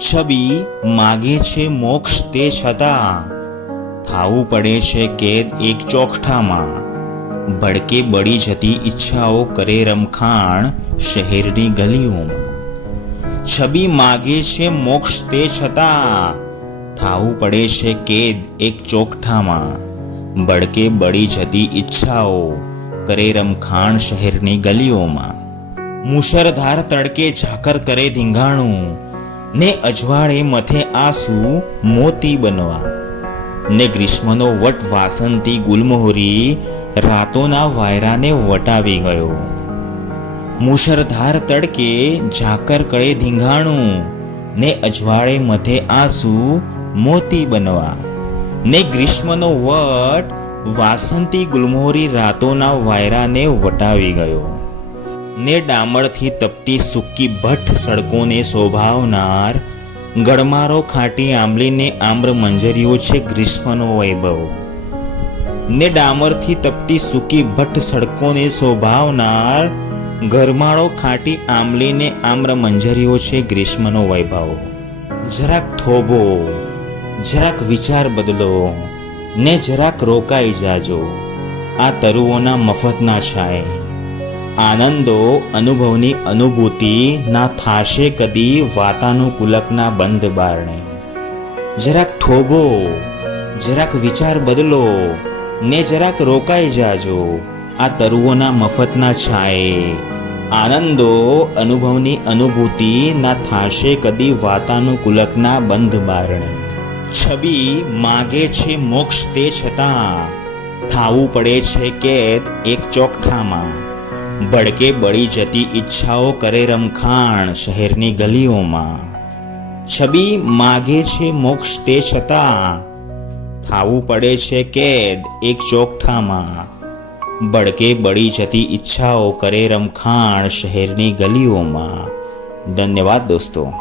છબી માગે છે મોક્ષ તે છતાં થાવું પડે છે કેદ એક ચોકઠામાં ભડકે બળી જતી ઈચ્છાઓ કરે રમખાણ શહેરની ગલીઓમાં. છબી માગે છે મોક્ષ તે છતાં થાવું પડે છે કેદ એક ચોકઠામાં ભડકે બળી જતી ઈચ્છાઓ કરે રમખાણ શહેરની ગલીઓમાં. મુશળધાર તડકે ઝાકર કરે ધીંગાણું. ને અજવાળે મથે આંસુ મોતી બનવા. ને ગ્રીષ્મનો વટ વાસંતી ગુલમોહરી રાતોના વાયરાને વટાવી ગયો. મુશળધાર તડકે ઝાકર કળે ધીંગાણું. ને અજવાળે મથે આંસુ મોતી બનવા. ને ગ્રીષ્મનો વટ વાસંતી ગુલમોહરી રાતોના વાયરાને વટાવી ગયો. ને ડામરથી તપતી સૂકી ભઠ્ઠ સડકોને શોભાવનાર ગળમારો ખાટી આંબલીને આમ્ર મંજરીઓ છે ગ્રીષ્મનો વૈભવ. ને ડામરથી તપતી સૂકી ભઠ્ઠ સડકોને શોભાવનાર ગરમાળો ખાટી આંબલીને આમ્ર મંજરીઓ છે ગ્રીષ્મનો વૈભવ. જરાક થોભો, જરાક વિચાર બદલો ને જરાક રોકાઈ જાજો. આ તરુઓના મફતના છાય. આનંદો અનુભવની અનુભૂતિ ના થાશે કદી વાતાનુકૂલકના બંધ બારણે. જરાક થોભો, જરાક વિચાર બદલો, ને જરાક રોકાઈ જાજો, આ તરુઓના મફતના છાયે. આનંદો અનુભવની અનુભૂતિ ના થાશે કદી વાતાનુકૂલકના બંધ બારણે. છબી માગે છે મોક્ષ તે છતાં, થાવું પડે છે કેદ એક ચોકઠામાં. ભડકે બળી જતી ઈચ્છાઓ કરે રમખાણ શહેરની ગલીઓમાં. છબી માગે છે મોક્ષ તે છતાં થાવું પડે છે કેદ એક ચોકઠામાં. ભડકે બળી જતી ઈચ્છાઓ કરે રમખાણ શહેરની ગલીઓમાં. ધન્યવાદ દોસ્તો.